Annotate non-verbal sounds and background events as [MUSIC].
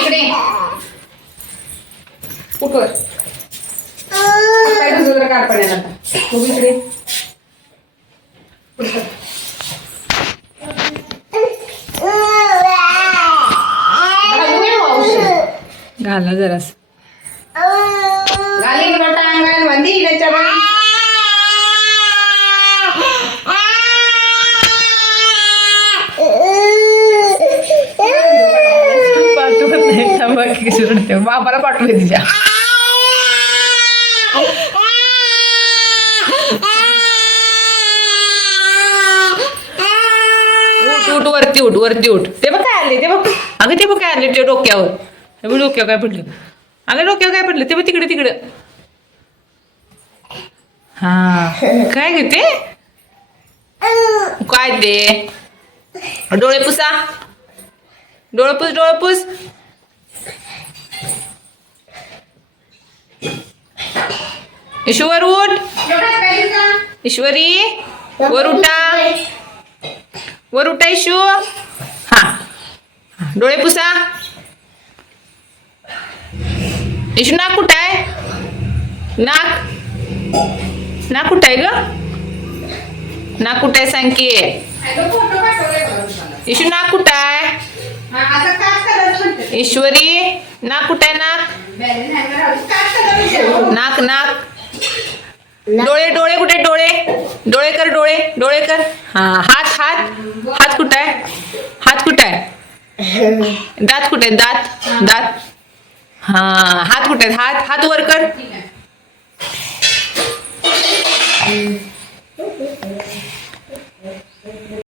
इकडे. उठवर काय तुझं जरा पडेल आता इकडे. घालू जरास. अंगात बांधी त्याच्यावर नाही थांबा बाबाला तिच्या. उठ उठ वरती उठ वरती उठ. ते बघ काय आले ते बघ. अगं ते बघ काय आले ते डोक्यावर. हे बघ डोक्यावर काय पडलं. अगं डोक्यावर काय पडलं? ते बघ तिकडे तिकडे. हा. काय घेते ते? काय ते? डोळे पुसा डोळे पुस डोळे पुस ईश्वर उठ. ईश्वरी वर उठा. वर उठा इशू हा. डोळे पुसा. इशू नाक कुठं आहे? नाक. नाक कुठं आहे ग? नाक कुठं आहे सांग की? इशू नाक कुठं आहे? ईश्वरी नाक कुठं आहे नाक? नाक नाक. डोळे डोळे कुठे? डोळे. डोळे कर डोळे. डोळे कर. हा हात हात. हात कुठं आहे? हात कुठं आहे? [LAUGHS] दात कुठे? दात. दात. हा हात कुठे आहेत? हात हात वर कर.